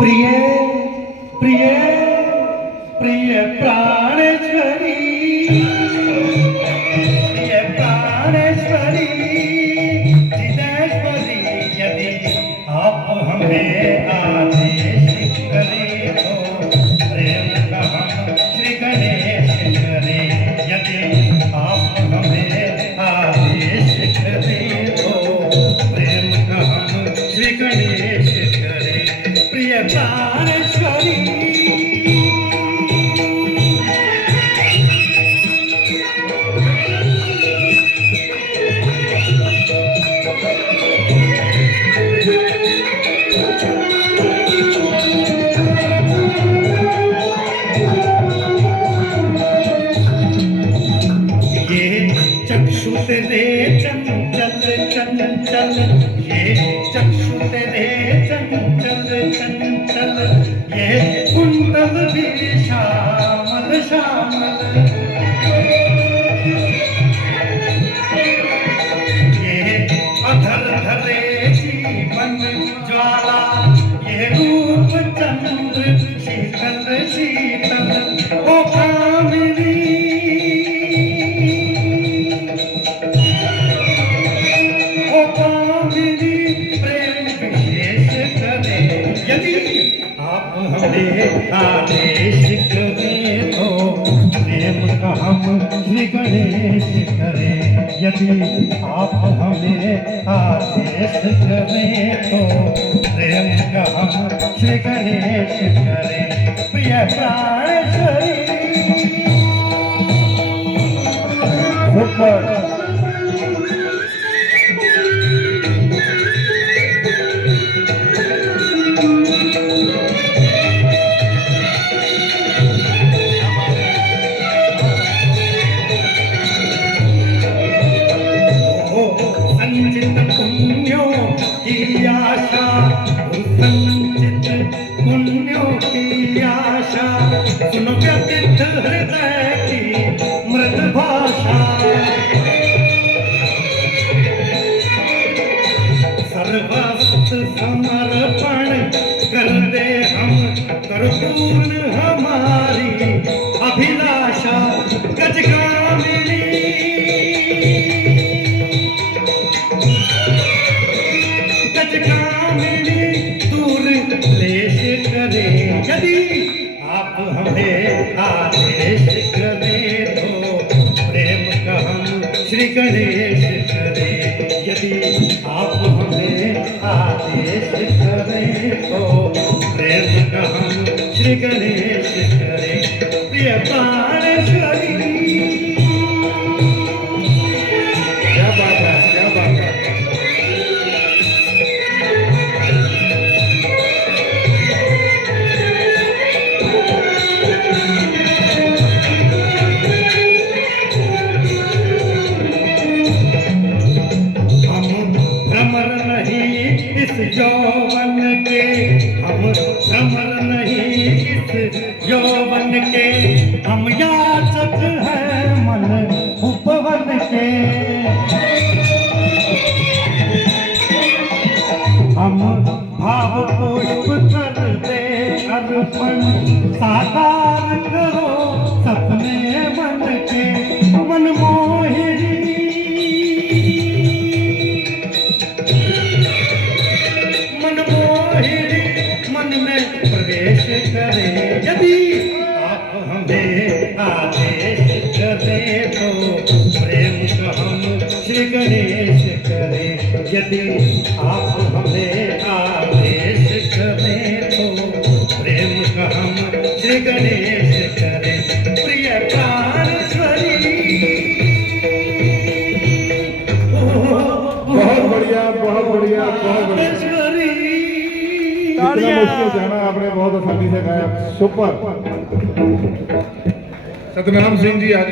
प्रिय प्रिय प्रिय प्राणेश्वरी, प्रिय प्राणेश्वरी जिनेश्वरी, यदि आप हमें आदेश करें तो प्रेम का हम श्री गणेश करें। यदि आप हमें आदेश करें तो प्रेम का हम श्री गणेश करें। प्रिय प्राणेश्वरी, चक्षु तेरे चंचल चंचल, ये चक्षु तेरे चंचल चंचल, ये कुंडल भी श्यामल श्यामल, ये अधर धरे जीवन ज्वाला, ये रूप चंद्र शीतल शीतल। ओ कामिनी, यदि आप हमें आदेश करें तो प्रेम का हम श्री गणेश करें। यदि आप हमें आदेश करें तो प्रेम का हम श्री गणेश करें। प्रिय प्राणेश्वरी, पुण्यों की आशा, संचित पुण्यों की आशा, सुनो व्यतीत हृदय की मृद भाषा। सर्वस्व समर्पण कर दे हम, कर पूर्ण हमारी अभिलाषा। गजगामिनी, दूर क्लेश करें। यदि आप हमें आदेश करें तो प्रेम का हम श्री गणेश करें। यदि आप हमें आदेश करें तो प्रेम का हम श्री गणेश करें। प्रिय प्राणेश्वरी, क्या बात है, क्या बात है। इस यौवन के हम भ्रमर नहीं, इस यौवन के हम याचक हैं मन उपवन के। हम भाव पुष्प कर दे अर्पण, साकार करो सपने मन के। मनमोहिनी, मन में प्रवेश करें। यदि आप हमें आदेश करें तो प्रेम का हम श्री गणेश करें। यदि आप हमें आदेश करें तो प्रेम का हम श्री गणेश करें। प्रिय प्राणेश्वरी, बहुत बढ़िया, बहुत बढ़िया, बहुत बढ़िया। मुश्किल गाना आपने बहुत आसानी से गाया, सुपर। सतनाम सिंह जी, आज